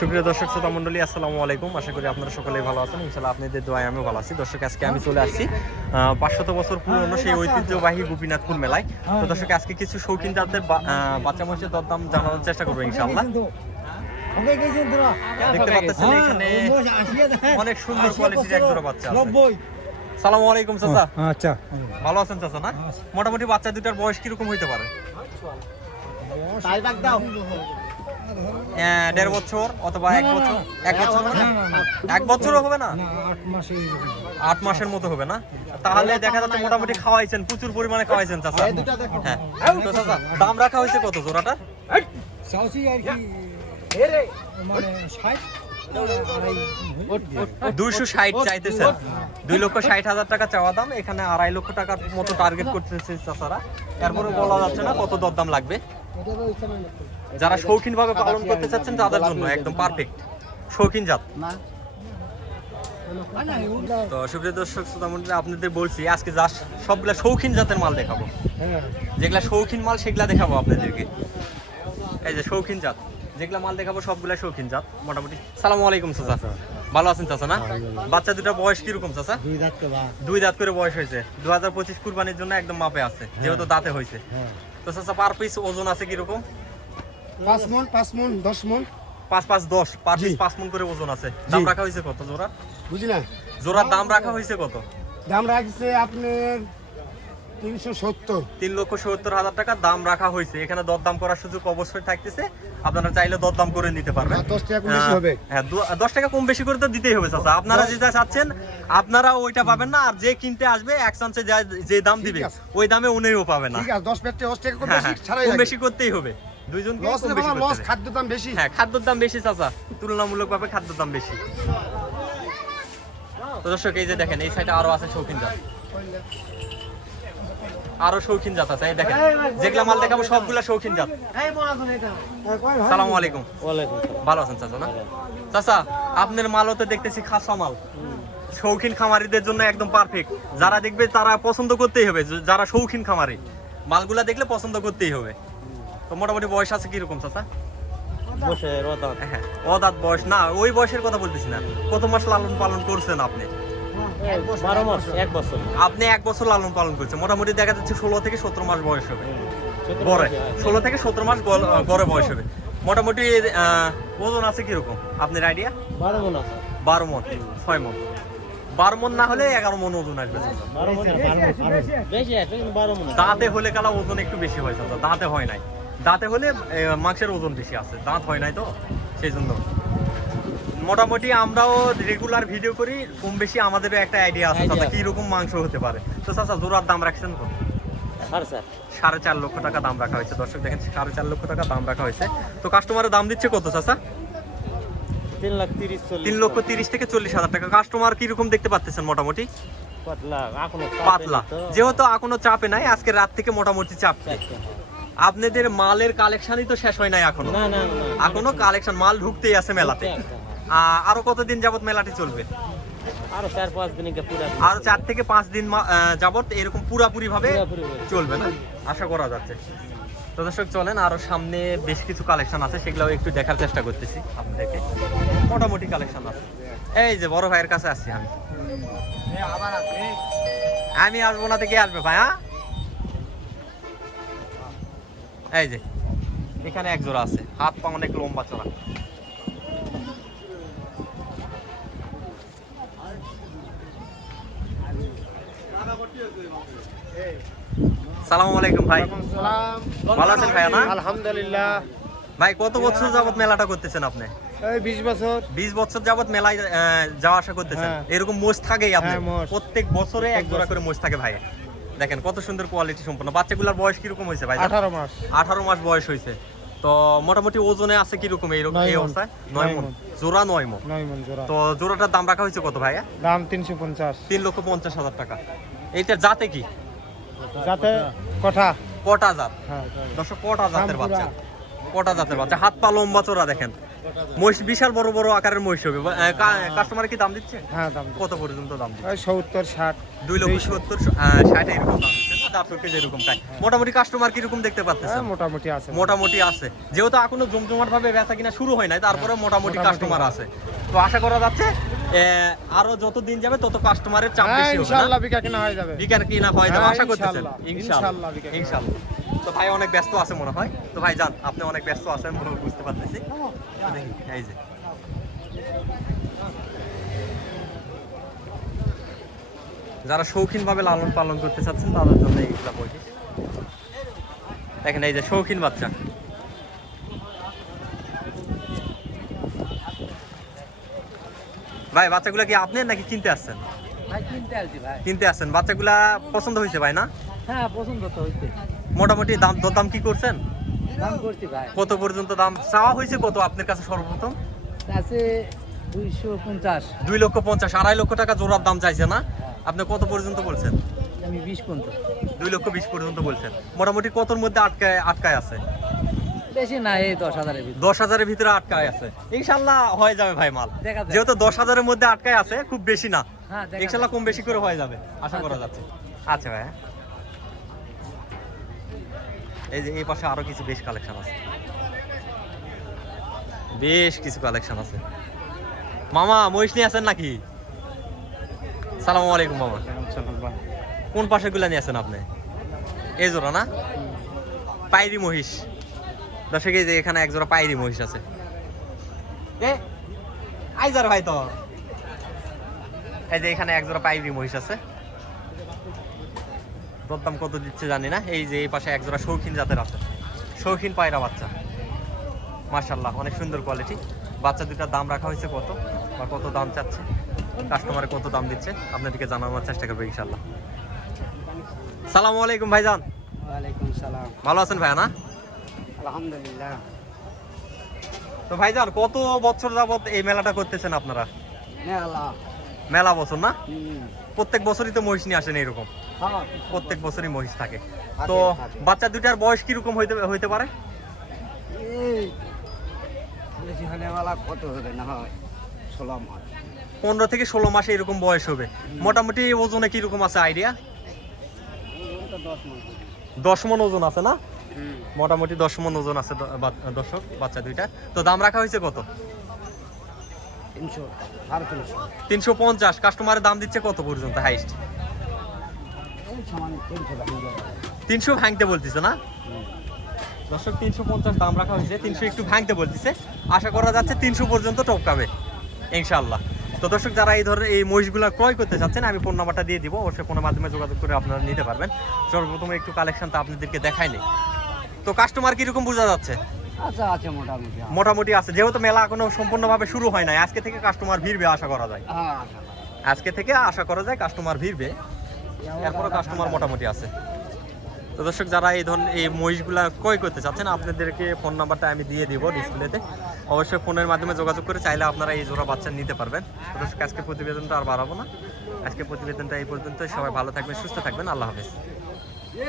সুপ্রিয় দর্শক শ্রোতা মণ্ডলী, আসসালামু আলাইকুম। আশা করি আপনারা সকলেই ভালো আছেন। ইনশাআল্লাহ আপনাদের দোয়ায় আমিও ভালো আছি। দর্শক, আজকে আমি চলে আসছি 500 বছর পুরনো সেই ঐতিহ্যবাহী গোপীনাথপুর মেলায়। তো দর্শক, আজকে কিছু শৌখিন জাতের বাচ্চা মহিষের দরদাম জানানোর চেষ্টা করবো ইনশাআল্লাহ। দেখতে পাচ্ছেন এখানে অনেক সুন্দর কোয়ালিটির এক জোড়া বাচ্চা আছে। সালামু আলাইকুম চাচা। আচ্ছা, ভালো আছেন চাচা? না, মোটামুটি বাচ্চা দুটার বয়স কিরকম হইতে পারে? 1.5 বছর অথবা 1 বছর। 1 বছর হবে না? 1 বছরও হবে না, 8 মাসের মতো হবে না? তাহলে দেখা যাচ্ছে মোটামুটি খাওয়াইছেন, প্রচুর পরিমাণে খাওয়াইছেন চাচা। হ্যাঁ, তো চাচা দাম রাখা হয়েছে কত জোড়াটা? 260 চাইতেছেন। 2,60,000 টাকা চাওয়া দাম। এখানে 2.5 লক্ষ টাকার মতো টার্গেট করতেছে চাচারা। এরপরে বলা যাচ্ছে না কত দরদাম লাগবে। যারা শৌখিন ভাবে পালন করতে চাচ্ছেন তাদের জন্য একদম পারফেক্ট শৌখিন জাত। তো সুপ্রিয় দর্শক শ্রোতা মণ্ডলী, আপনাদের বলছি আজকে যা সবগুলা শৌখিন জাতের মাল দেখাবো। যেগুলা শৌখিন মাল সেগুলা দেখাবো আপনাদেরকে। এই যে শৌখিন জাত যেগুলা মাল দেখাবো সবগুলা শৌখিন জাত মোটামুটি। সালামু আলাইকুম চাচা, ভালো আছেন চাচা? না, বাচ্চা দুটার বয়স কিরকম চাচা? 2 দাঁত করে বয়স হয়েছে। 2025 কুরবানির জন্য একদম মাপে আছে, যেহেতু দাঁতে হয়েছে। তো চাচা পার পিস ওজন আছে কিরকম? 5 মণ, 10 মণ। 5, 5, 10 পার পিস 5 মণ করে ওজন আছে। দাম রাখা হয়েছে কত জোড়া? বুঝি না, জোড়ার দাম রাখা হয়েছে কত? দাম রাখছে আপনার 370। 3,70,000 টাকা দাম রাখা হয়েছে। এখানে দরদাম করার সুযোগ অবশ্যই থাকতেছে, আপনারা চাইলে দরদাম করে নিতে পারবেন। 10 টাকা কম বেশি হবে। হ্যাঁ, 10 টাকা কম বেশি করে তো দিতেই হবে চাচা। আপনারা যেটা চাচ্ছেন আপনারা ওইটা পাবেন না, আর যে কিনতে আসবে এক চান্সে যে দাম দিবে ওই দামে উনিও পাবে না। ঠিক আছে, 10 টাকা কম বেশি ছাড়াই কম লাগবে। বেশি করতেই হবে। দুইজনকে লস কম না বেশি বাবা, করতে লস, হবে। খাদ্যের দাম বেশি। হ্যাঁ, খাদ্যের দাম বেশি চাচা, তুলনামূলকভাবে খাদ্যের দাম বেশি। তো দর্শক, এই যে দেখেন এই সাইডে আরো আছে শৌখিন জাত, আরো শৌখিন জাত আছে। এই দেখেন যেগুলা মাল দেখাবো সবগুলা শৌখিন জাত। সালামু আলাইকুম। ভালো আছেন চাচা? না চাচা, আপনার মালও তো দেখতেছি খাসা মাল, শৌখিন খামারিদের জন্য একদম পারফেক্ট। যারা দেখবে তারা পছন্দ করতেই হবে, যারা শৌখিন খামারি মালগুলা দেখলে পছন্দ করতেই হবে। তো মোটামুটি বয়স আছে কিরকম চাচা? হ্যাঁ, অদাঁত বয়স না, ওই বয়সের কথা বলতেছি না। কত মাস লালন পালন করছেন আপনি? 12 মাস, 1 বছর। আপনি 1 বছর লালন পালন করছেন। মোটামুটি দেখা যাচ্ছে 16 থেকে 17 মাস বয়স হবে গড়ে। 16 থেকে 17 মাস গড়ে বয়স হবে। মোটামুটি ওজন আছে কিরকম আপনার আইডিয়া? 12 মণ আছে। 12 মণ, 6 মণ। 12 মণ না হলে 11 মণ ওজন আসবে। 12 মণ বেশি আছে, কিন্তু 12 মণ। দাঁতে হলে কালা ওজন একটু বেশি হয় চাচা, দাঁতে হয় নাই। দাঁতে হলে মাংসের ওজন বেশি আছে, দাঁত হয় নাই তো সেই জন্য। মোটামুটি আমরাও রেগুলার ভিডিও করি, কম বেশি আমাদেরও একটা আইডিয়া আছে চাচা কি রকম মাংস হতে পারে। তো চাচা জোড়ার দাম রাখছেন কত? 4.5 লক্ষ টাকা দাম রাখা হয়েছে। দর্শক দেখেন 4.5 লক্ষ টাকা দাম রাখা হয়েছে। তো কাস্টমারের দাম দিচ্ছে কত চাচা? 3,30,000 থেকে 40,000 টাকা। কাস্টমার কিরকম দেখতে পাচ্ছেন? মোটামুটি পাতলা, যেহেতু এখনো চাপে নাই, আজকে রাত থেকে মোটামুটি চাপ। আপনাদের মালের কালেকশনই তো শেষ হয় নাই এখনো। এখনো কালেকশন মাল ঢুকতেই আছে মেলাতে। আরো কতদিন যাবত মেলাটি চলবে? আরো 4-5 দিন। আরো 4 থেকে 5 দিন যাবত এরকম পুরাপুরি ভাবে চলবে না, আশা করা যাচ্ছে। তো দর্শক চলেন, আরো সামনে বেশ কিছু কালেকশন আছে, সেগুলো একটু দেখার চেষ্টা করতেছি আপনাদেরকে। মোটামুটি কালেকশন আছে। এই যে বড় ভাইয়ের কাছে আসছি আমি আসবো না থেকে আসবে ভাই? হ্যাঁ, এই যে এখানে এক জোড়া আছে, হাত পা অনেক লম্বা চড়া। সালামু আলাইকুম ভাই, ভালো আছেন ভাইয়া? না, আলহামদুলিল্লাহ। ভাই কত বছর যাবত মেলাটা করতেছেন আপনি? এই 20 বছর। 20 বছর যাবত মেলায় যাওয়া আসা করতেছেন। এরকম মোষ থাকেই আপনার? প্রত্যেক বছরে এক জোড়া করে মোষ থাকে ভাই। দেখেন কত সুন্দর কোয়ালিটি সম্পন্ন। বাচ্চাগুলোর বয়স কিরকম হয়েছে ভাই? 18 মাস। 18 মাস বয়স হয়েছে। তো মোটামুটি ওজনে আছে কিরকম এই অবস্থায়? 9 মণ জোড়া। 9 মণ জোড়া। তো জোড়াটার দাম রাখা হয়েছে কত ভাইয়া? দাম 350। 3,50,000 টাকা। এইটার জাতে কি? যাতে কটা জাত? হ্যাঁ, দর্শক কটা জাতের বাচ্চা, কটা জাতের বাচ্চা, হাত পা লম্বা চড়া। দেখেন মহিষ বিশাল বড় বড় আকারের মহিষ হবে। কাস্টমার কি দাম দিচ্ছে? হ্যাঁ, দাম কত পর্যন্ত দাম দিচ্ছে? 70, 60। 2,70,000, 60 এরকম দাম দিচ্ছে। 4 কেজি এরকম খায়। মোটামুটি কাস্টমার কিরকম দেখতে পাচ্ছেন? মোটামুটি আছে। মোটামুটি আছে, যেহেতু এখনো জমজমাট ভাবে বেচা কিনা শুরু হয় নাই, তারপরে মোটামুটি কাস্টমার আছে। তো আশা করা যাচ্ছে আরো যত দিন যাবে তত কাস্টমারের চাপ বেশি হবে। ইনশাআল্লাহ বিকা কিনা হয়ে যাবে। বিকা কিনা হয়ে যাবে আশা করতেছেন? ইনশাআল্লাহ বিকা কিনা। ইনশাআল্লাহ। তো ভাই অনেক ব্যস্ত আছে মনে হয়। তো ভাই যান, আপনি অনেক ব্যস্ত আছেন বুঝতে পারতেছি। দেখি এই যে যারা শৌখিন ভাবে লালন পালন করতে চাচ্ছেন তাদের জন্য এইগুলা মহিষ। দেখেন এই যে শৌখিন বাচ্চা। ভাই বাচ্চাগুলা কি আপনি নাকি কিনতে আসছেন? ভাই কিনতে আসছি ভাই। কিনতে আসছেন। বাচ্চাগুলা পছন্দ হয়েছে ভাই না? হ্যাঁ পছন্দ তো হইছে। মোটামুটি দাম কি করছেন? দাম করছি ভাই। কত পর্যন্ত দাম চাওয়া হয়েছে? কত আপনার কাছে সর্বপ্রথম? আছে 250। 2,50,000 2.5 লক্ষ টাকা জোড়ার দাম চাইছে না? আপনি কত পর্যন্ত বলছেন? আমি 20 পর্যন্ত। 2,20,000 পর্যন্ত বলছেন। মোটামুটি কতর মধ্যে আটকায় আছে? বেশি না, এই 10,000 এর ভিতর। 10,000 এর ভিতরে আটকায় আছে। ইনশাআল্লাহ হয়ে যাবে ভাই মাল। দেখা যাক। যেহেতু 10,000 এর মধ্যে আটকায় আছে, খুব বেশি না। হ্যাঁ দেখা ইনশাআল্লাহ কম বেশি করে হয়ে যাবে আশা করা যাচ্ছে। আচ্ছা ভাই, এই যে এই পাশে আরো কিছু বেশ কালেকশন আছে, বেশ কিছু কালেকশন আছে। মামা মহিষ নিয়ে আছেন নাকি? সালামু আলাইকুম মামা। কোন পাশে গুলা নিয়ে আছেন আপনি? এই জোড়া না? পাইরি মহিষ। দর্শক এই যে এখানে এক জোড়া পাইরি মহিষ আছে। আইজার ভাই তো এই যে এখানে এক জোড়া পাইরি মহিষ আছে। দরদাম কত দিচ্ছে জানি না। এই যে এই পাশে এক জোড়া শৌখিন জাতের আছে, শৌখিন পায়রা বাচ্চা। মাশাআল্লাহ অনেক সুন্দর কোয়ালিটি। বাচ্চা দুটার দাম রাখা হয়েছে কত বা কত দাম চাচ্ছে, কাস্টমারে কত দাম দিচ্ছে আপনাদেরকে জানানোর চেষ্টা করবো ইনশাআল্লাহ। সালামু আলাইকুম ভাইজান। ওয়ালাইকুম সালাম। ভালো আছেন ভাইয়া না? আলহামদুলিল্লাহ। তো ভাইজান কত বছর যাবত এই মেলাটা করতেছেন আপনারা? মেলা বছর না? প্রত্যেক বছরই তো মহিষ নিয়ে আসেন এরকম? প্রত্যেক বছরই মহিষ থাকে। তো বাচ্চা দুটার বয়স কিরকম হইতে পারে? বেশি হলে কত হবে না হয় 16 মাস। 15 থেকে 16 মাসে এরকম বয়স হবে। মোটামুটি ওজনে কিরকম আছে আইডিয়া? 10 মণ ওজন আছে না? মোটামুটি 10 মণ ওজন আছে দর্শক বাচ্চা দুইটা। তো দাম রাখা হয়েছে কত? 350। কাস্টমারের দাম দিচ্ছে কত পর্যন্ত হাইস্ট? 300 ভাঙতে বলতেছে না দর্শক? 350 দাম রাখা হয়েছে, 300 একটু ভাঙতে বলতেছে। আশা করা যাচ্ছে 300 পর্যন্ত টপকাবে ইনশাআল্লাহ। তো দর্শক যারা এই ধরনের এই মহিষগুলো ক্রয় করতে চাচ্ছেন আমি ফোন নাম্বারটা দিয়ে দিব, অবশ্যই ফোনের মাধ্যমে যোগাযোগ করে আপনারা নিতে পারবেন। সর্বপ্রথম একটু কালেকশনটা আপনাদেরকে দেখাই নেই। তো কাস্টমার কিরকম বোঝা যাচ্ছে? আচ্ছা আছে মোটামুটি আছে, যেহেতু মেলা এখনো সম্পূর্ণভাবে শুরু হয় নাই। আজকে থেকে কাস্টমার ভিড়বে আশা করা যায়। আজকে থেকে আশা করা যায় কাস্টমার ভিড়বে, এরপরে কাস্টমার মোটামুটি আছে। তো দর্শক যারা এই ধরনের এই মহিষগুলা ক্রয় করতে চাচ্ছেন আপনাদেরকে ফোন নাম্বারটা আমি দিয়ে দিব ডিসপ্লেতে, অবশ্যই ফোনের মাধ্যমে যোগাযোগ করে চাইলে আপনারা এই জোড়া বাচ্চা নিতে পারবেন। তো দর্শক আজকে প্রতিবেদনটা আর বাড়াবো না, আজকে প্রতিবেদনটা এই পর্যন্ত। সবাই ভালো থাকবেন, সুস্থ থাকবেন, আল্লাহ হাফেজ।